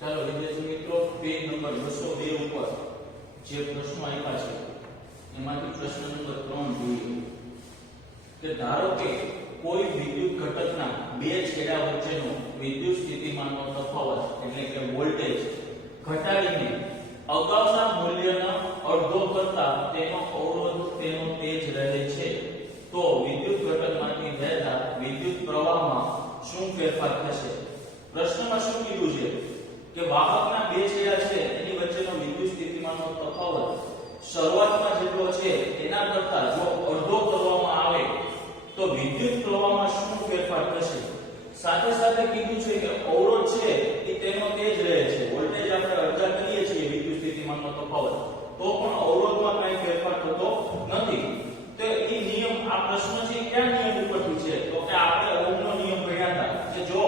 ચાલો વિદ્યાર્થી મિત્રો પેજ નંબર 202 ઉપર જે પ્રશ્નો આપ્યા છે એમાંથી પ્રશ્ન નંબર 3 જોઈએ કે ધારો કે કોઈ વિદ્યુત ઘટકના બે છેડા વચ્ચેનો વિદ્યુત સ્થિતિમાનનો તફાવત એટલે કે વોલ્ટેજ ઘટાડીને અગાઉના મૂલ્યના અડધો કરતા તેનો અવરોધ તેનો તેજ રહે છે તો વિદ્યુત ઘટકમાંથી વહેતા વિદ્યુત પ્રવાહમાં શું ફેરફાર થશે? પ્રશ્નમાં શું કીધું છે કે વાહકના બે છેડા છે એની વચ્ચેનો વિદ્યુત સ્થિતિમાનનો તફાવત શરૂઆતમાં જેટલો છે એના કરતા જો અડધો કરવામાં આવે તો વિદ્યુત પ્રવાહમાં શું ફેરફાર થશે? સાથે સાથે કીધું છે કે અવરોધ છે એ તેનો તેજ રહે છે. વોલ્ટેજ આપણે અડધા કરીએ છીએ વિદ્યુત સ્થિતિમાનનો તફાવત તો પણ અવરોધમાં કંઈ ફેરફાર થતો નથી. તો એ નિયમ આ પ્રશ્ન છે ક્યાં નિયમ ઉપરથી છે? તો કે આપણે ઓહમનો નિયમ ભણ્યા હતા કે જો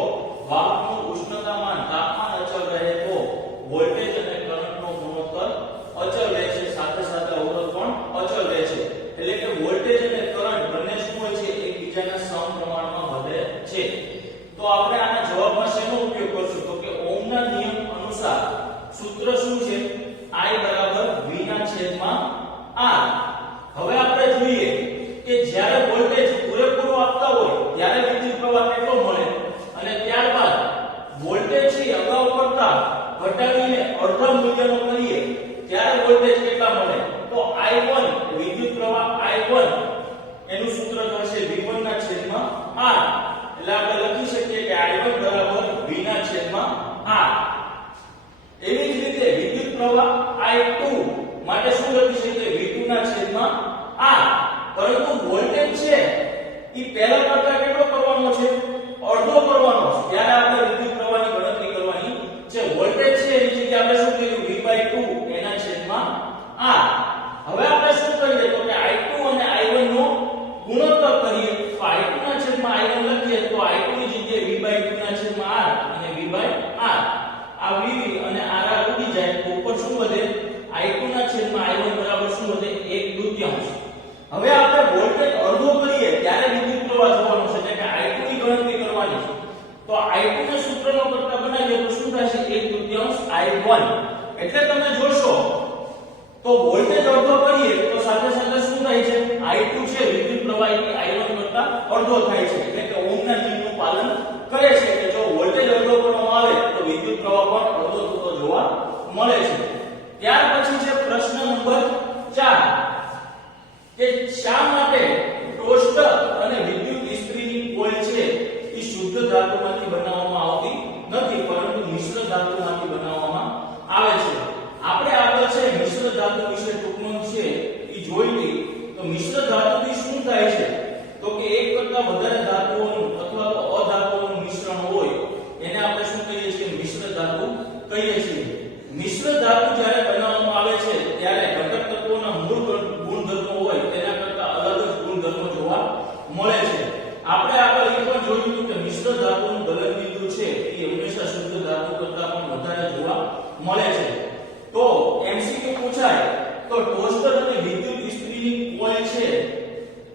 વાહકનું ઉષ્ણતામાન તાપમાન અચળ રહે તો વોલ્ટેજ અને કરંટનો ગુણોત્તર અચળ રહે છે, સાથે સાથે અવરોધ પણ અચળ રહે છે. એટલે કે વોલ્ટેજ અને કરંટ બંને શું હોય છે? એકબીજાના સમપ્રમાણમાં વધે છે. તો આપણે આના જવાબમાં શેનો ઉપયોગ કરશું? તો કે ઓહમના નિયમ અનુસાર સૂત્ર શું છે? I V ના છેદમાં R. હવે આપણે જોઈએ કે જ્યારે વોલ્ટેજ પૂરેપૂરો આપતા હોય ત્યારે વિદ્યુત પ્રવાહ કેટલો મળે અને ત્યારબાદ વોલ્ટેજ છે અગાઉ કરતા ઘટાડીને અડધા મૂલ્યનો કરીએ ત્યારે વોલ્ટેજ કેટલા મળે? તો I1 વિદ્યુત પ્રવાહ I1 એનું સૂત્ર થશે V1 ના છેદમાં R. એટલે આપણે લખી શકીએ કે I1 V ના છેદમાં R. એવી જ રીતે વિદ્યુત પ્રવાહ I2 માટે શું લખી શકીએ? V2 ના છેદમાં R. પરંતુ વોલ્ટેજ છે ઈ પહેલા કરતા કેટલો કરવાનો છે? અડધો કરવાનો છે. ત્યારે આપણે વિદ્યુત પ્રવાહની ગણતરી કરવાની છે. વોલ્ટેજ છે એની જગ્યાએ આપણે શું કર્યું? V/2 એના છેદમાં R. હવે આપણે શું કરીએ? તો કે I2 અને I1 નો ગુણોત્તર કરીએ. તો I2 ના છેદમાં I1 લખીએ તો I2 ની જગ્યાએ V/2 ના છેદમાં R અને V/R. આ V અને R ઉડી જાય તો ઉપર શું વધે? I2 ના છેદમાં I1 બરાબર શું વધે? 1/2. હવે આપણે વોલ્ટેજ અડધો કરીએ ત્યારે વિદ્યુત પ્રવાહ જોવાનો છે એટલે કે I2 ની ગણતરી કરવાની છે. તો I2 ને સૂત્રનો કરતા બનાવીએ તો શું થશે? 1/2 I1. એટલે તમે જોશો તો વોલ્ટેજ અડધો કરીએ તો સાથે સાથે શું થાય છે? I2 છે વિદ્યુત પ્રવાહ I1 કરતા અડધો થાય છે. એટલે કે ઓહમના નિયમનું પાલન કરે છે કે જો વોલ્ટેજ અડધો કરવામાં આવે તો વિદ્યુત પ્રવાહ પણ અડધો થતો જોવા મળે છે. ત્યાર પછી છે પ્રશ્ન નંબર 4 કે શા માટે ટોસ્ટર અને વિદ્યુત ઇસ્ત્રીની કોઇલ છે એ શુદ્ધ ધાતુમાંથી બનાવવામાં આવતી નથી પરંતુ મિશ્ર ધાતુમાંથી બનાવવામાં આવે છે? આપણે આગળ છે મિશ્ર ધાતુ વિશે ટૂંકમાં છે એ જોઈ લઈએ. તો મિશ્ર ધાતુથી શું થાય છે? તો કે એક કરતા વધારે ધાતુઓનું અથવા તો અધાતુઓનું મિશ્રણ હોય એને આપણે શું કહીએ છીએ? મિશ્ર ધાતુ કહીએ છીએ. મિશ્ર ધાતુ જ્યારે બનાવવામાં આવે છે ત્યારે ઘટક તત્વોના મૂળ ગુણધર્મો હોય તેના કરતા અલગ જ ગુણધર્મો જોવા મળે છે. આપણે આગળ એ પણ જોયું હતું કે મિશ્ર ધાતુનું ગલનબિંદુ છે એ હંમેશા શુદ્ધ ધાતુ કરતા પણ વધારે જોવા મળે છે. તો MCQ પૂછાય તો ટોસ્ટર અને વિદ્યુત ઇસ્ત્રીની કોઇલ છે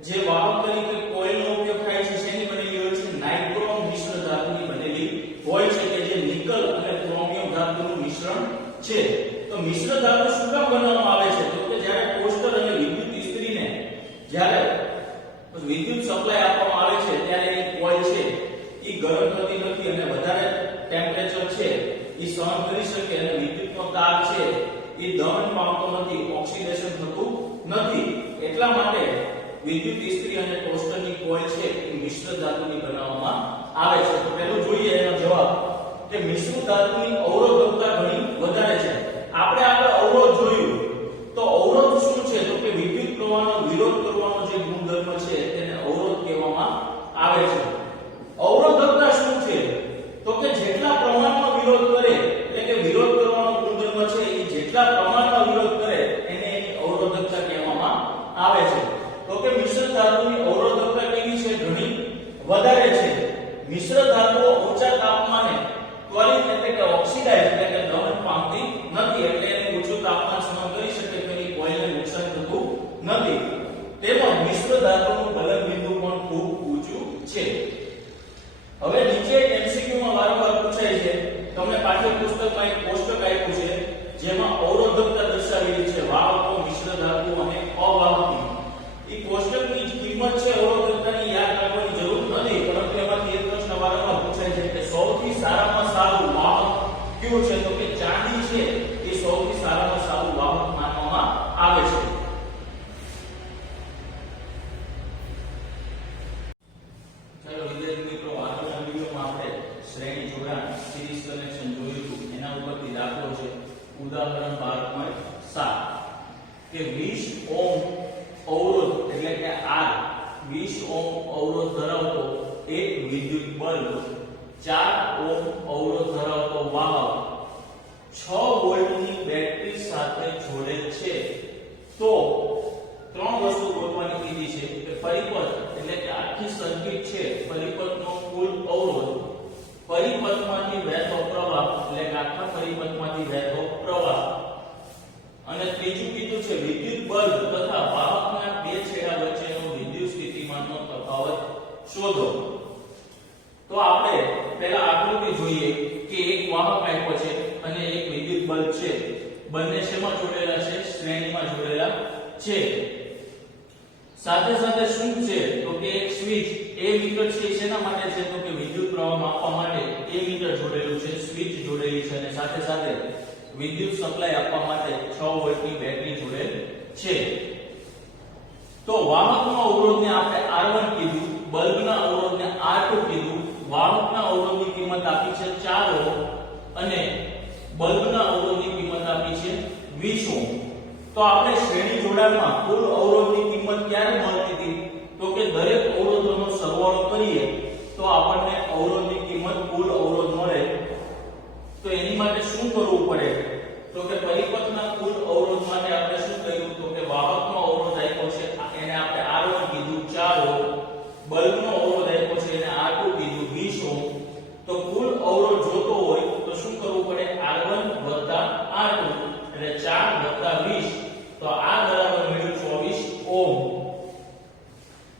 જે વાહક તરીકે કોઇલનો ઉપયોગ થાય છે શેની બનેલી હોય છે? નાઇક્રોમ મિશ્ર ધાતુની બનેલી હોય છે કે જે નિકલ અને ક્રોમિયમ ધાતુનું મિશ્રણ છે. તો મિશ્ર ધાતુ શું કામ બનાવવામાં આવે છે? તો કે જ્યારે ટોસ્ટર અને વિદ્યુત ઇસ્ત્રીને જ્યારે વિદ્યુત સપ્લાય આપવામાં આવે છે ત્યારે એ કોઇલ છે એ ગરમ થતી નથી અને વધારે ટેમ્પરેચર છે એ સહન કરી શકે અને વિદ્યુતનો તાર છે એ દહન પામતો નથી, ઓક્સિડેશન થતું નથી. એટલા માટે વિદ્યુત ઇસ્ત્રી અને ટોસ્ટરની કોઇલ છે એ મિશ્ર ધાતુની બનાવવામાં આવે છે. તો પહેલું જોઈએ એનો જવાબ કે મિશ્ર ધાતુની અવરોધકતા ઘણી વધારે છે. આપણે આગળ અવરોધ જોયું તો અવરોધ શું છે? તો કે વિદ્યુત પ્રવાહનો વિરોધ કરવાનો જે ગુણધર્મ છે તેને અવરોધ કહેવામાં આવે છે. અવરોધકતા શું છે? તો કે જેટલા પ્રમાણમાં વિરોધ કરે એટલે કે વિરોધ કરવાનો ગુણધર્મ છે એ જેટલા પ્રમાણમાં વિરોધ કરે એને એની અવરોધકતા કહેવામાં આવે છે. તો કે મિશ્ર ધાતુની અવરોધકતા કેવી છે? ઘણી વધારે છે. મિશ્ર ધાતુઓ ઊંચા તાપમાને ત્વરિત એટલે કે ઓક્સિડાઇઝ તમને પાઠ્યપુસ્તકમાં એક કોષ્ટક આપ્યું છે જેમાં અવરોધકતા દર્શાવેલી છે, વાહકો, મિશ્ર ધાતુઓ અને અવાહક. એ કોષ્ટકની જ કિંમત છે અવરોધકતાની યાદ રાખવાની જરૂર નથી, પરંતુ એમાંથી એક પ્રશ્ન વારંવાર પૂછાય છે કે સૌથી સારામાં સારું વાહક કયું છે? તો કે ચાંદી છે એ સૌથી સારામાં સારું વાહક માનવામાં આવે છે. ચાલો વિદ્યાર્થી મિત્રો, આગળના વિડિયોમાં આપણે શ્રેણી જોડાણ સિરીઝ કનેક્શન જોયું હતું. એના ઉપરથી દાખલો છે ઉદાહરણ 12.7 કે 20 ઓહ્મ અવરોધ એટલે કે R 20 ઓહ્મ અવરોધ ધરાવતો એક વિદ્યુત બલ્બ 4 ઓહ્મ અવરોધ ધરાવતો વાહક 6 વોલ્ટની બેટરી સાથે જોડેલ છે. તો ત્રણ વસ્તુ ગોતવાની કીધી છે કે પરિપથ એટલે કે આખી સર્કિટ છે, પરિપથનો કુલ અવરોધ, પરિપથમાંથી વહેતો પ્રવાહ એટલે કે આખા પરિપથમાંથી વહેતો પ્રવાહ, અને ત્રીજું કીધું છે વિદ્યુત બલ્બ તથા વાહકના બે છેડા વચ્ચેનો વિદ્યુત સ્થિતિમાનનો તફાવત શોધો. તો આપણે પહેલા આકૃતિ જોઈએ કે એક વાહક આપ્યો છે અને એક વિદ્યુત બલ્બ છે. બંને શેમાં જોડેલા છે? શ્રેણીમાં જોડેલા છે. સાથે સાથે શું છે? તો કે એક સ્વિચ એ મીટર છે. શેના માટે છે? તો કે વિદ્યુત પ્રવાહ માપવા માટે એ મીટર જોડેલું છે, સ્વિચ જોડેલી છે, અને સાથે સાથે વિદ્યુત સપ્લાય આપવા માટે 6 વોલ્ટની બેટરી જોડેલ છે. તો વાહકના અવરોધને આપણે R1 કીધું, બલ્બના અવરોધને R2 કીધું, વાહકના અવરોધની કિંમત આપી છે 4 ઓહ્મ અને બલ્બના અવરોધની કિંમત આપી છે 20 ઓહ્મ. તો આપણે શ્રેણી જોડાણમાં કુલ અવરોધની કિંમત ક્યારે મળતી હતી? તો કે દરેક અવરોધોનો સરવાળો કરીએ તો આપણને અવરોધની કિંમત કુલ અવરોધ મળે. તો એની માટે શું કરવું પડે? તો કે પરિપથના કુલ અવરોધ માટે આપણે શું કર્યું? તો કે વાહકનો અવરોધ આપ્યો છે એને આપણે R1 કીધું 4 ઓહ્મ, બલ્બનો અવરોધ આપ્યો છે એને R2 કીધું 20 ઓહ્મ. તો કુલ અવરોધ જોતો હોય તો શું કરવું પડે? R1 + R2 એટલે 4 + 20. તો આ બરાબર મળ્યું 24 ઓહ્મ.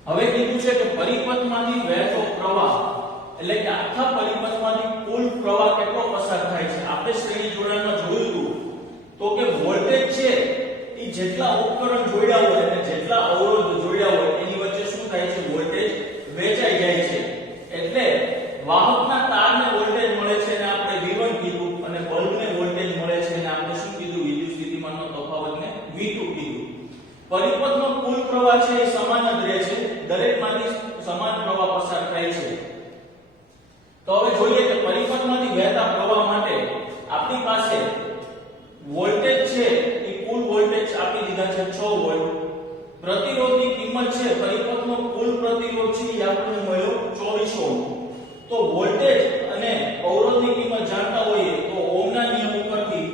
હવે કીધું છે કે પરિપથમાંથી વહેતો પ્રવાહ એટલે કે આખા પરિપથમાંથી કુલ પ્રવાહ કેટલો પસાર થાય છે? આપણે શ્રેણી જોડાણમાં જોયું હતું તો કે વોલ્ટેજ છે એ જેટલા ઉપકરણ જોડ્યા હોય અને જેટલા અવરોધ જોડ્યા હોય એની વચ્ચે શું થાય છે? વોલ્ટેજ વહેંચાઈ જાય છે. એટલે વાહકના તારને વોલ્ટેજ મળે છે અને આપણે V1 કીધું, અને બલ્બને વોલ્ટેજ મળે છે અને આપણે શું કીધું? વિદ્યુત સ્થિતિમાનનો તફાવતને V2 કીધું. પરિપથનો કુલ પ્રવાહ છે એ સમાન જ રહે છે, દરેકમાંથી સમાન પ્રવાહ પસાર થાય છે. તો હવે જોઈએ કે પરિપથમાંથી વહેતા પ્રવાહ માટે આપણી પાસે વોલ્ટેજ છે એ કુલ વોલ્ટેજ આપી દીધા છે 6 વોલ્ટ. પ્રતિરોધની કિંમત છે, પરિપથનો કુલ પ્રતિરોધ છે એ આપણને મળ્યો 24 ઓહ્મ. તો વોલ્ટેજ અને અવરોધની કિંમત જાણતા હોઈએ તો ઓહમના નિયમ ઉપરથી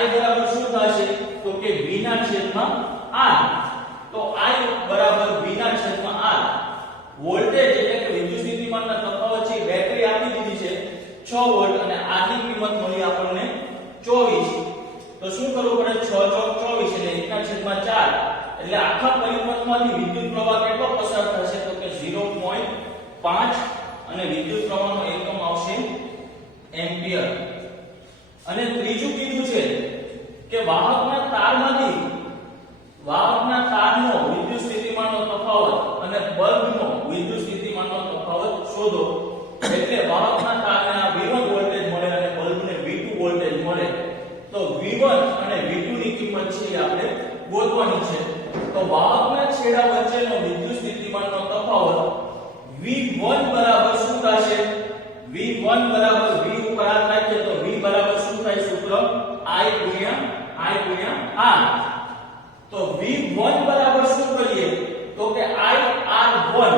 I બરાબર શું થશે? તો કે V ના છેદમાં R. તો I બરાબર V ના છેદમાં R. વોલ્ટેજ એટલે કે વિદ્યુત સ્થિતિમાનના તફાવત છે બેટરી આપી દીધી છે 6 વોલ્ટ અને R ની કિંમત મળી આપણને 24. તો શું કરવું પડે? 6 × 24 એટલે 1/4. એટલે આખા પરિપથમાંથી વિદ્યુત પ્રવાહ કેટલો પસાર થશે? તો કે 0.5 અને વિદ્યુત પ્રવાહનો એકમ આવશે એમ્પિયર. અને ત્રીજું કીધું છે કે વાહકના તારનો વિદ્યુત સ્થિતિમાનનો તફાવત અને બલ્બનો વિદ્યુત સ્થિતિમાનનો તફાવત શોધો. એટલે વાહકના તારને આ V1 વોલ્ટેજ મળે અને બલ્બને V2 વોલ્ટેજ મળે. તો V1 અને V2 ની કિંમત છે એ આપણે ગોતવાની છે. તો વાહકના છેડા વચ્ચેનો વિદ્યુત સ્થિતિમાનનો તફાવત V1 બરાબર શું થશે? V1 બરાબર V ઉપર હાથ રાખીએ તો V બરાબર શું થાય? સૂત્ર I ગુણ્યા R. તો V1 બરાબર શું કરીએ? તો કે IR1,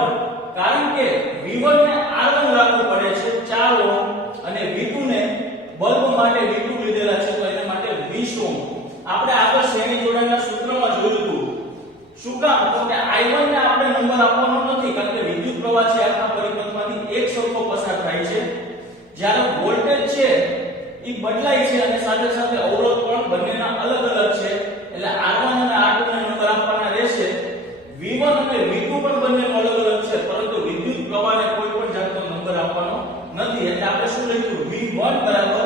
કારણ કે V1 ને R1 લાગુ પડે છે 4 ઓહ્મ અને V2 ને બલ્બ માટે V2 લીધેલા છે તો એના માટે 20 ઓહ્મ. આપણે આગળ શ્રેણી જોડાણના સૂત્રમાં જોયું હતું. શું કામ? તો કે I1 ને આપણે નંબર આપવાનો નથી, કારણ કે વિદ્યુત પ્રવાહ છે આખા પરિપથમાંથી એક સરખો પસાર થાય છે. જ્યારે વોલ્ટેજ છે એ બદલાય છે અને સાથે સાથે અવરોધ પણ બંનેના અલગ અલગ છે. એટલે R1 અને R2 ને નંબર આપવાના રહેશે. V1 અને V2 પણ બંનેનો અલગ અલગ છે, પરંતુ વિદ્યુત પ્રવાહને કોઈ પણ જાતનો નંબર આપવાનો નથી. એટલે આપણે શું લખ્યું? V1 બરાબર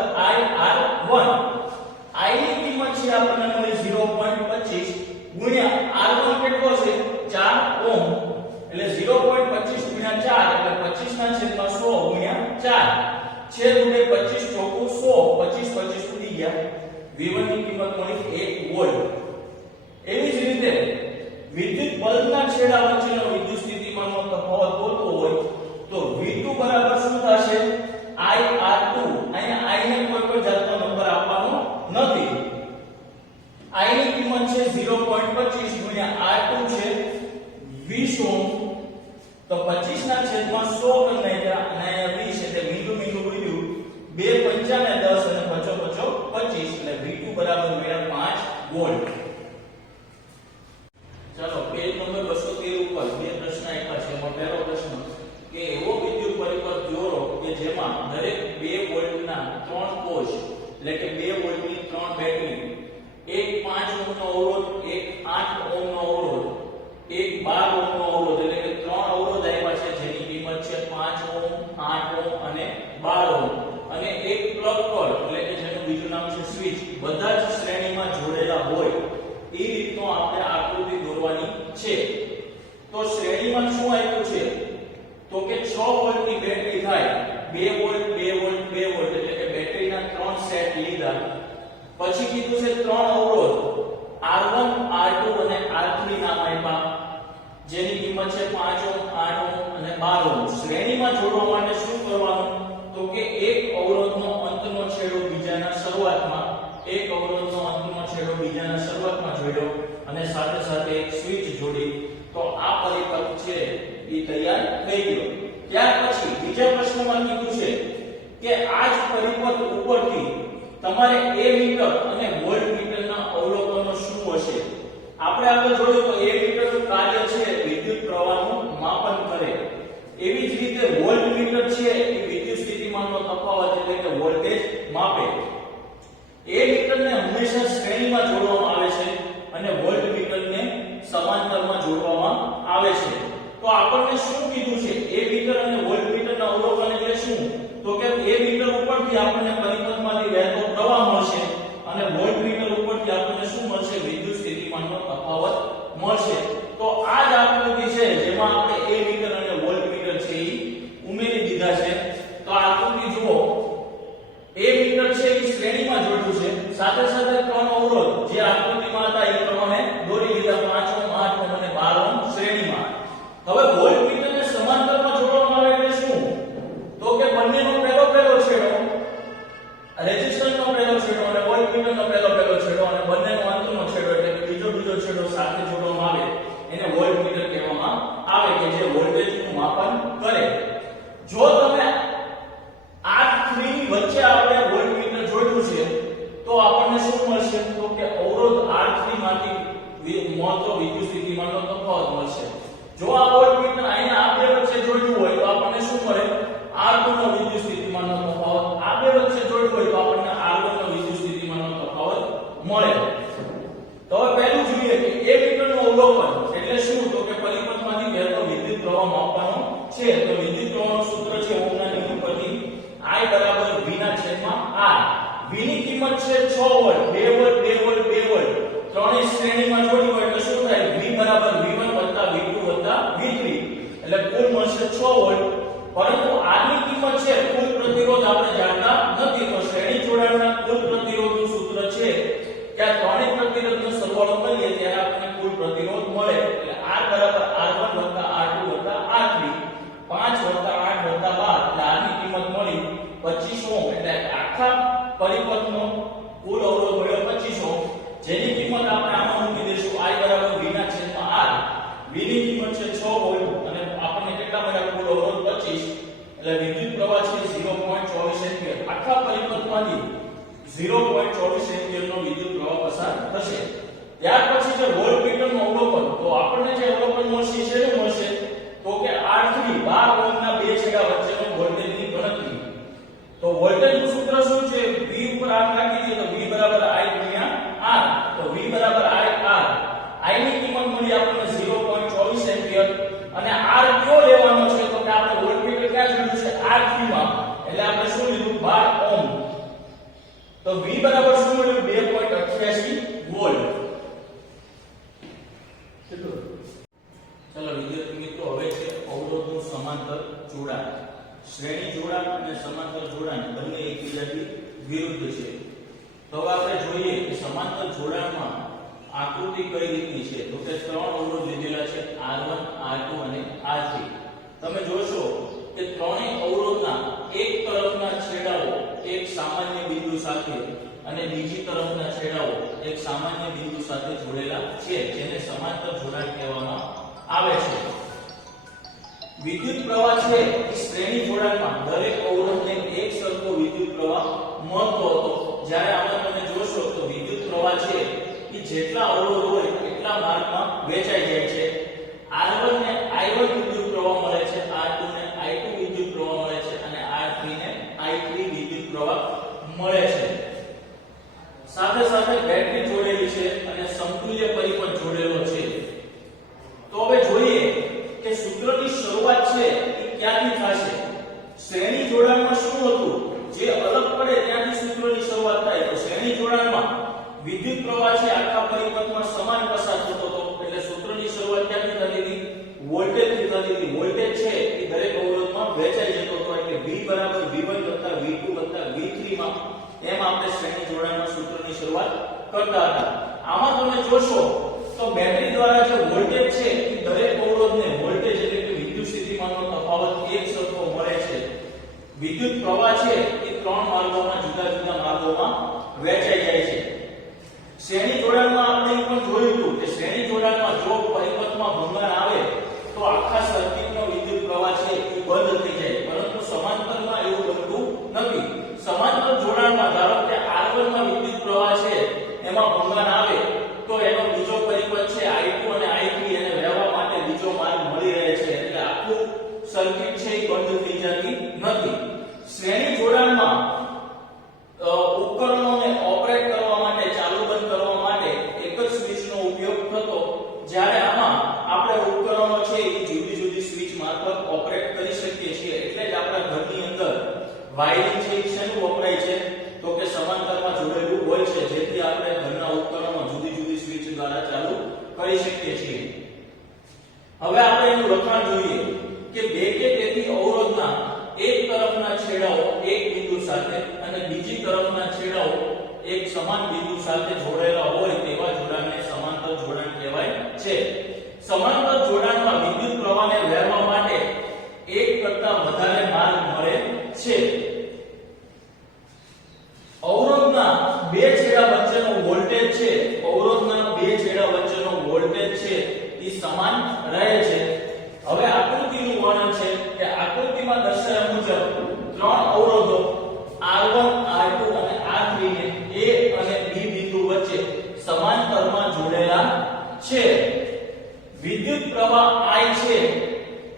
એટલે કે 2 વોલ્ટની 3 બેટરી, એક 5 ઓહ્મનો અવરોધ, એક 8 ઓહ્મનો અવરોધ, એક 12 ઓહ્મનો અવરોધ, એટલે કે 3 અવરોધ આપ્યા છે જેની કિંમત છે 5 ઓહ્મ, 8 ઓહ્મ અને 12 ઓહ્મ, અને એક પ્લગ કોર્ડ એટલે કે જેનું બીજું નામ છે સ્વિચ, બધા જ શ્રેણીમાં જોડેલા હોય એ રીતનો આપણે આકૃતિ દોરવાની છે. તો શ્રેણીમાં શું આપ્યું છે તો કે 6 વોલ્ટની બેટરી થાય, 2 વોલ્ટ 2 વોલ્ટ 2 વોલ્ટ, એટલે કે બેટરીના 3 સેટ લીધા. પછી કીધું છે 3 અવરોધ R1 R2 અને R3 નામ આપ્યા જેની કિંમત છે 5 ઓહ્મ, 8 ઓહ્મ અને 12 ઓહ્મ. શ્રેણીમાં જોડવા માટે શું કરવાનું તો કે એક અવરોધનો અંતનો છેડો બીજાના શરૂઆતમાં, એક અવરોધનો અંતનો છેડો બીજાના શરૂઆતમાં જોડ્યો અને સાથે સાથે એક સ્વિચ જોડી, તો આ પરિપથ છે એ તૈયાર થઈ ગયો. ત્યાર પછી બીજા પ્રશ્નમાં કીધું છે કે આ જ પરિપથ ઉપરથી તમારે એ મીટર અને વોલ્ટ મીટરના અવલોકનો શું હશે. આપણે આગળ જોયું તો એ મીટરનું કાર્ય છે વિદ્યુત પ્રવાહનું માપન કરે, એવી જ રીતે વોલ્ટ મીટર છે એ વિદ્યુત સ્થિતિમાનનો તફાવત એટલે કે વોલ્ટેજ માપે. એ મીટરને હંમેશા શ્રેણીમાં જોડવામાં આવે છે અને વોલ્ટ મીટરને સમાંતરમાં જોડવામાં આવે છે. તો આપણને શું કીધું છે એ મીટર અને વોલ્ટ મીટરના અવલોકન એટલે શું તો કે એ મીટર ઉપરથી આપણને પરિપથમાંથી વહેતો પ્રવાહ મળશે અને વોલ્ટ મીટર ઉપરથી આપણને શું મળશે વિદ્યુત સ્થિતિમાનનો તફાવત મળશે. તો આ જ આકૃતિ છે જેમાં આપણે એ મીટર અને વોલ્ટ મીટર છે એ ઉમેરી દીધા છે. તો આ આકૃતિ જુઓ, એ મીટર છે એ શ્રેણીમાં જોડ્યું છે, સાથે સાથે 3 અવરોધ જે આકૃતિમાં હતા એ પ્રમાણે દોરી લીધા, 5 ઓહ્મ 8 ઓહ્મ અને 12 ઓહ્મ શ્રેણીમાં. હવે વોલ્ટ મીટરને સમાંતરમાં જોડવામાં આવે એટલે શું તો કે બંનેનો પહેલો છેડો રેઝિસ્ટરનો પહેલો છેડો અને વોલ્ટ મીટરનો પહેલો છેડો અને બંનેનો અંતનો છેડો એટલે કે બીજો છેડો સાથે જોડવામાં આવે એને વોલ્ટ મીટર કહેવામાં આવે કે જે વોલ્ટેજનું માપન કરે. જો તમે R3 ની વચ્ચે આપણે વોલ્ટ મીટર જોડ્યું છે તો આપણને શું મળશે તો કે અવરોધ R3 માંથી મળતો વિદ્યુત સ્થિતિમાનનો તફાવત મળશે. જો આ વોલ્ટ મીટર અહીંયા આ બે વચ્ચે જોડ્યું હોય તો આપણને શું મળે R2 નો વિદ્યુત સ્થિતિમાનનો તફાવત, આ બે વચ્ચે જોડ્યું હોય તો આપણને R1 નો વિદ્યુત સ્થિતિમાનનો તફાવત મળે. તો હવે પહેલું જોઈએ કે એ મીટરનું અવલોકન એટલે શું તો કે પરિપથમાંથી વહેતો વિદ્યુત પ્રવાહ માપવાનો છે. તો વિદ્યુત પ્રવાહનું સૂત્ર છે ઓહ્મના નિયમ પરથી I V ના છેદમાં R. V ની કિંમત છે 6 વોલ્ટ, 2 વોલ્ટ 2 વોલ્ટ 2 વોલ્ટ ત્રણેય શ્રેણીમાં જોડી હોય એટલે શું થાય V V1 V2 V3 એટલે કુલ મળશે 6 વોલ્ટ. પરંતુ R ની કિંમત છે કુલ પ્રતિરોધ આપણે જાણતા નથી, તો શ્રેણી જોડાણના કુલ પ્રતિરોધનું સૂત્ર છે કે આ ત્રણેય પ્રતિરોધનો સરવાળો કરીએ ત્યારે આપણને કુલ પ્રતિરોધ મળે. એટલે R R1 R2 R3 5 8 12 એટલે R ની કિંમત મળી 25 ઓહ્મ, એટલે આખા પરિપથનો કુલ અવરોધ મળ્યો 25 ઓહ્મ, જેની કિંમત આપણે આમાં મૂકી દઈશું I V ના છેદમાં R. V ની કિંમત છે 6 વોલ્ટ અને આપણને કેટલા મળ્યા કુલ અવરોધ 25, એટલે વિદ્યુત પ્રવાહ છે 0.24 એમ્પિયર. આખા પરિપથમાંથી 0.24 એમ્પિયરનો વિદ્યુત પ્રવાહ પસાર થશે. ત્યાર પછી જે વોલ્ટ મીટરનું અવલોકન, તો આપણને જે અવલોકન મળશે છે શું મળશે તો કે R3 12 ઓહ્મના બે છેડા વચ્ચેનો વોલ્ટેજની ગણતરી. તો વોલ્ટેજનું સૂત્ર શું છે V ઉપર આંખ રાખી દઈએ તો V I ગુણ્યા R. તો V I R. I ની કિંમત મળી આપણને 0.24 એમ્પિયર અને R કયો લેવાનો છે તો કે આપણે વોલ્ટમીટર ક્યાં જોડ્યું છે R3 માં, એટલે આપણે શું લીધું 12 ઓહ્મ. તો V બરાબર શું મળ્યું 2.88 વોલ્ટ. ચલો વિદ્યાર્થી મિત્રો, હવે છે અવરોધનું સમાંતર જોડાણ. શ્રેણી જોડાણ અને સમાંતર જોડાણ બંને એકબીજાથી વિરુદ્ધ છે. તો હવે આપણે જોઈએ કે સમાંતર જોડાણમાં આકૃતિ કઈ રીતની છે તો કે 3 અવરોધ લીધેલા છે R1 R2 અને R3. તમે જોશો કે ત્રણેય અવરોધના એક તરફના છેડાઓ એક સામાન્ય બિંદુ સાથે અને બીજી તરફના છેડાઓ એક સામાન્ય બિંદુ સાથે જોડેલા છે, જેને સમાંતર જોડાણ કહેવામાં આવે છે. વિદ્યુત પ્રવાહ છે એ શ્રેણી જોડાણમાં દરેક અવરોધને એક સરખો વિદ્યુત પ્રવાહ મળતો હતો. જ્યારે આમાં તમે જોશો તો વિદ્યુત પ્રવાહ છે એ જેટલા અવરોધ હોય એટલા માર્ગમાં વહેંચાઈ જાય છે. R1 ને I1 વિદ્યુત પ્રવાહ મળે છે, R2 ને I2 વિદ્યુત પ્રવાહ મળે છે અને R3 ને I3 વિદ્યુત પ્રવાહ મળે છે. સાથે સાથે બેટરી જોડેલી છે અને સમતુલ્ય પરિપથ જોડેલો છે. તો હવે જોઈએ કે સૂત્રની શરૂઆત છે એ ક્યાંથી થશે. શ્રેણી જોડાણમાં શું હતું, જે અલગ પડે ત્યાંથી સૂત્રની શરૂઆત થાય. તો શ્રેણી જોડાણમાં વિદ્યુત પ્રવાહ છે આખા પરિપથમાં સમાન પસાર થતો હતો, એટલે સૂત્રની શરૂઆત ક્યાંથી થતી હતી, વોલ્ટેજ થી થતી હતી. વોલ્ટેજ છે એ દરેક અવરોધમાં વહેંચાઈ જતો હતો, એટલે V બરાબર V1 વત્તા V2 વત્તા V3 માં એમ આપણે શ્રેણી જોડાણના સૂત્રની શરૂઆત કરતા હતા. આમાં તમે જોશો તો બેટરી દ્વારા જે વોલ્ટેજ છે એ દરેક અવરોધને વોલ્ટેજ એટલે કે વિદ્યુત સ્થિતિમાનનો તફાવત એક સરખો મળે છે. વિદ્યુત પ્રવાહ છે એ ત્રણ માર્ગોમાં જુદા જુદા માર્ગોમાં વહેંચાઈ જાય છે. શ્રેણી જોડાણમાં આપણે એ પણ જોયું હતું કે શ્રેણી જોડાણમાં જો પરિપથમાં ભંગાણ આવે તો આખા સર્કિટનો વિદ્યુત પ્રવાહ છે એ બંધ થઈ જાય, પરંતુ સમાંતરમાં એવું બનતું નથી. સમાંતર જોડાણમાં ધારો કે R1 માં વિદ્યુત પ્રવાહ છે એમાં ભંગાણ આવે તો એનો બીજો પરિપથ છે I2 અને I3 એને વહેવા માટે બીજો માર્ગ મળી રહે છે, એટલે આખું સર્કિટ છે એ બંધ થઈ જતી નથી. શ્રેણી જોડાણમાં ઉપકરણોને ઓપરેટ કરવા માટે, ચાલુ બંધ કરવા માટે એક જ સ્વિચનો ઉપયોગ થતો, જ્યારે આમાં આપણે ઉપકરણો છે એ જુદી જુદી સ્વિચ મારફત ઓપરેટ કરી શકીએ છીએ. એટલે જ આપણા ઘરની અંદર વાયરિંગ છે એ શેનું વપરાય છે, તો કે સમાંતરમાં જોડેલું હોય છે, જેથી આપણે ઘરના ઉપકરણો જુદી જુદી સ્વિચ દ્વારા ચાલુ કરી શકીએ છીએ. હવે આપણે એનું લખાણ જોઈએ કે બે કે તેથી અવરોધના એક તરફના છેડાઓ એક બિંદુ સાથે અને બીજી તરફના છેડાઓ એક સમાન બિંદુ સાથે જોડેલા હોય તેવા જોડાણને સમાંતર જોડાણ કહેવાય છે. સમાંતર જોડાણમાં વિદ્યુત પ્રવાહને વહેવા માટે એક કરતાં વધારે માર્ગ મળે છે. અવરોધના બે છેડા વચ્ચેનો વોલ્ટેજ છે, અવરોધના બે છેડા વચ્ચેનો વોલ્ટેજ છે એ સમાન રહે છે. હવે આકૃતિનું વર્ણન છે કે આકૃતિમાં દર્શાવ્યા મુજબ ત્રણ અવરોધો R1, R2 અને R3 ને A અને B બિંદુ વચ્ચે સમાંતરમાં જોડેલા છે. વિદ્યુત પ્રવાહ I છે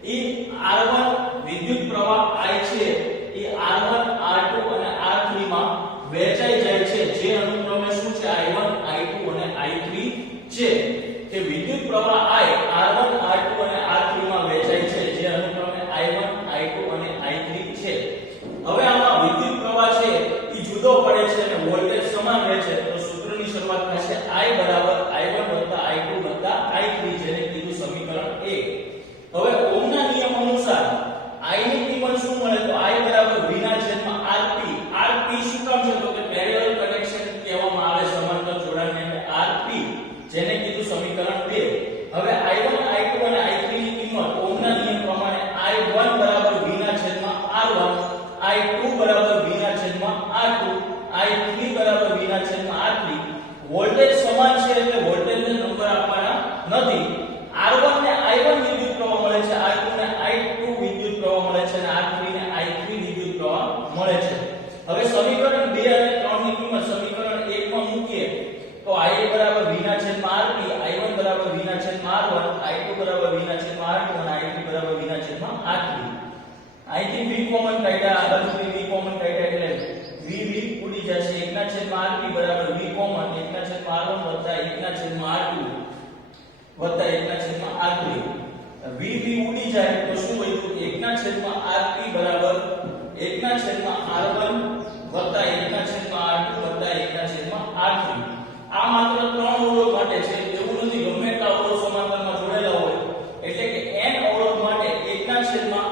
એ R1, વિદ્યુત પ્રવાહ I છે એ R1, R2 અને R3 માં વહેંચાઈ જાય છે, જે અનુક્રમે શું છે I1, I2 અને I3 છે. કે વિદ્યુત પ્રવાહ I R1, R2 અને R3 માં વહેંચાય છે, જે અનુક્રમે I1, I2 અને I3 છે. હવે આમાં વિદ્યુત પ્રવાહ છે એ જુદો પડે છે અને વોલ્ટેજ સમાન રહે છે, તો સૂત્રની શરૂઆત થશે I બરાબર I1 વત્તા I2 વત્તા I3, જેને કીધું સમીકરણ 1. હવે ઓહમના નિયમ અનુસાર I ની કિંમત શું મળે, તો I બરાબર V ના છેદમાં RP. RP શું કામ છે, તો કે પેરેલલ કનેક્શન કહેવામાં આવે સમાંતર જોડાણને, એટલે RP, જેને કીધું સમીકરણ 2. હવે I1, I2 અને I3 ની કિંમત ઓહમના નિયમ પ્રમાણે I1 બરાબર V ના છેદમાં R1, I2 બરાબર V ના છેદમાં R2, I3 બરાબર V ના છેદમાં R3. વોલ્ટેજ સમાન છે એટલે વોલ્ટેજને નંબર આપવાના નથી. R1 ને I1 વિદ્યુત પ્રવાહ મળે છે, R2 ને I2 વિદ્યુત પ્રવાહ મળે છે અને R3 ને I3 વિદ્યુત પ્રવાહ મળે છે. હવે સમીકરણ 2 અને 3 ની કિંમત સમીકરણ 1 માં મૂકીએ તો I બરાબર V ના છેદમાં RP, I1 બરાબર V ના છેદમાં R1, I2 બરાબર V ના છેદમાં R2 અને I3 બરાબર V ના છેદમાં R3. અહીંથી V કોમન કાઢ્યા, આ બાજુથી V કોમન કાઢ્યા એટલે V ઉડી જશે. 1 ના છેદમાં RP બરાબર V કોમન 1 ના છેદમાં R1 વત્તા 1 ના છેદમાં R2 વત્તા 1 ના છેદમાં R3. V ઉડી જાય તો શું વધ્યું, 1 ના છેદમાં RP બરાબર 1 ના છેદમાં R1 વત્તા 1 ના છેદમાં R2 વત્તા 1 ના છેદમાં R3. આ માત્ર ત્રણ અવરોધ માટે છે, એવું નથી ગમે એટલા અવરોધ સમાંતરમાં જોડેલા હોય, એટલે કે n અવરોધ માટે 1 ના છેદમાં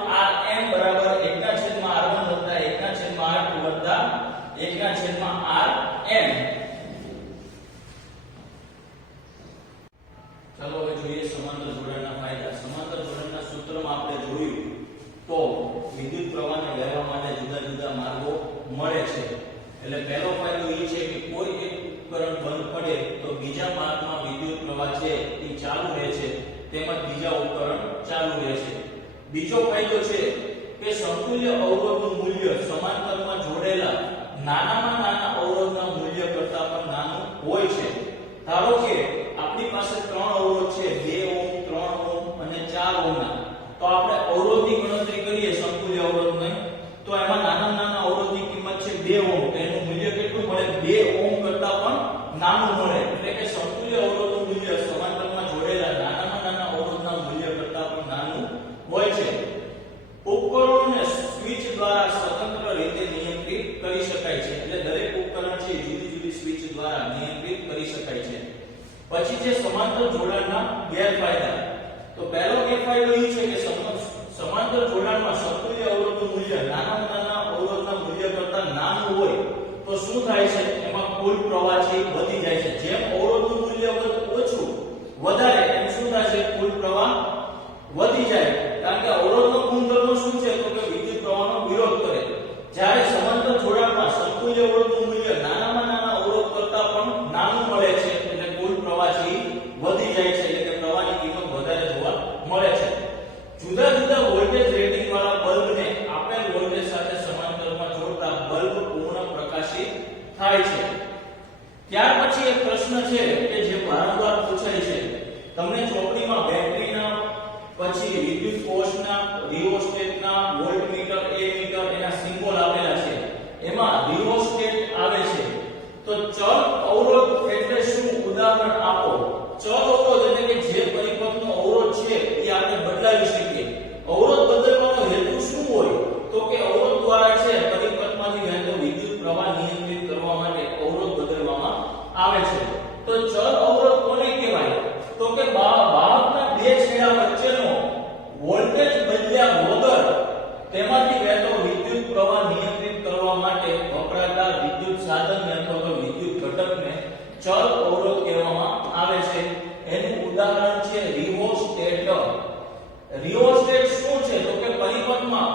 Rn બરાબર 1 ના છેદમાં R1 વત્તા 1 ના છેદમાં R2 વત્તા 1 ના છેદમાં Rn. ચાલો હવે જોઈએ સમાંતર જોડાણના ફાયદા. સમાંતર જોડાણના સૂત્રમાં આપણે જોયું તો વિદ્યુત પ્રવાહને વહેવા માટે જુદા જુદા માર્ગો મળે છે. એટલે પહેલો ફાયદો એ છે કે કોઈ એક ઉપકરણ બંધ પડે તો બીજા માર્ગમાં વિદ્યુત પ્રવાહ છે એ ચાલુ રહે છે, તેમજ બીજા ઉપકરણ ચાલુ રહે છે. બીજો ફાયદો છે કે સમતુલ્ય અવરોધનું મૂલ્ય સમાંતરમાં જોડેલા નાનામાં નાના અવરોધના મૂલ્ય કરતાં પણ નાનું હોય છે. ધારો કે આપણી પાસે ત્રણ અવરોધ છે, 2 ઓહ્મ, 3 ઓહ્મ અને 4 ઓહ્મના. તો આપણે અવરોધની ગણતરી કરીએ સમતુલ્ય અવરોધની, તો એમાં નાના નાના અવરોધની કિંમત છે 2 ઓહ્મ, તો એનું મૂલ્ય કેટલું મળે, 2 ઓહ્મ કરતાં પણ નાનું મળે એટલે કે સમતુલ્ય અવરોધનું મૂલ્ય સમાંતરમાં જોડેલા નાનામાં નાના અવરોધના મૂલ્ય કરતાં પણ નાનું હોય છે. ઉપકરણોને સ્વિચ દ્વારા સ્વતંત્ર રીતે નિયંત્રિત કરી શકાય છે. એટલે દરેક ઉપકરણ છે જુદી જુદી સ્વિચ દ્વારા નિયંત્રિત કરી શકાય છે. પછી છે સમાંતર જોડાણના ગેરફાયદા. તો પહેલો ગેરફાયદો એ છે કે સમાંતર જોડાણમાં સમતુલ્ય અવરોધનું મૂલ્ય નાનામાં નાના અવરોધના મૂલ્ય કરતાં નાનું હોય તો શું થાય છે, એમાં કુલ પ્રવાહ છે એ વધી જાય છે. જેમ અવરોધનું મૂલ્ય ઓછું વધારે એમ શું થાય છે, કુલ પ્રવાહ વધી જાય. કારણ કે અવરોધનો ગુણધર્મ શું છે તો કે વિદ્યુત પ્રવાહનો વિરોધ કરે. જ્યારે સમાંતર જોડાણમાં સમતુલ્ય અવરોધનું મૂલ્ય નાનામાં નાના અવરોધ કરતાં પણ નાનું મળે છે એટલે કુલ પ્રવાહ છે એ વધી જાય છે. એટલે કે પ્રવાહની કિંમત વધારે જોવા મળે છે. જુદા જુદા વોલ્ટેજ રેટિંગ વાળા બલ્બને આપેલ વોલ્ટેજ સાથે સમાંતરમાં જોડતા બલ્બ પૂર્ણ પ્રકાશિત થાય છે. ત્યાર પછી એક પ્રશ્ન છે કે જે વારંવાર પૂછાય છે તમને ચોપડીમાં બેટરીના, પછી વિદ્યુત કોષના, રિઓસ્ટેટના, વોલ્ટમીટર, એમીટર એના સિમ્બોલ આપેલા છે. એમાં રિઓસ્ટેટ આવે છે. તો ચલ અવરોધ એટલે શું, ઉદાહરણ આપો. ચલ અવરોધ એટલે કે જે પરિપથનો અવરોધ છે એ આપણે બદલાવી શકીએ. અવરોધ બદલવાનો હેતુ શું હોય તો કે અવરોધ દ્વારા છે પરિપથમાંથી વહેતો વિદ્યુત પ્રવાહ નિયંત્રિત કરવા માટે અવરોધ બદલવામાં આવે છે. તો ચલ અવરોધ કોને કહેવાય તો કે વાહકના બે છેડા વચ્ચેનો વોલ્ટેજ બદલ્યા વગર તેમાંથી વહેતો વિદ્યુત પ્રવાહ નિયંત્રિત કરવા માટે વપરાતા વિદ્યુત સાધન અથવા વિદ્યુત ઘટકને ચલ અવરોધ કહેવામાં આવે છે. એનું ઉદાહરણ છે રિઓસ્ટેટ. રિઓસ્ટેટ શું છે તો કે પરિપથમાં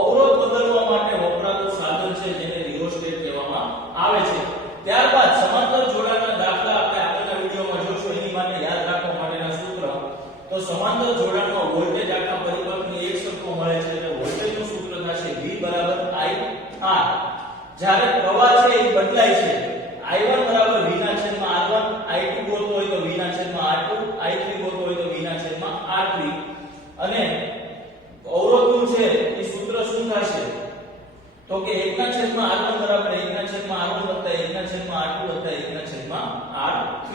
અવરોધ બદલવા માટે વપરાતું સાધન છે જેને રિઓસ્ટેટ કહેવામાં આવે છે. ત્યારબાદ સમાંતર જોડાણના દાખલા આપણે આગળના વિડિયોમાં જોશું. એની માટે યાદ રાખવા માટેના સૂત્ર તો સમાંતર જોડાણમાં વોલ્ટેજ આખા પરિપથને એક સરખો મળે છે એટલે વોલ્ટેજનું સૂત્ર થશે V = IR. જ્યારે પ્રવાહ છે એ બદલાય છે I1 = V/R1, I2 ગોતવો હોય તો V/R2, I3 ગોતવો હોય તો V/R3 અને અવરોધનું છે એ સૂત્ર શું થશે તો કે 1/R1 = 1/R1 + 1/R2 + 1/R3.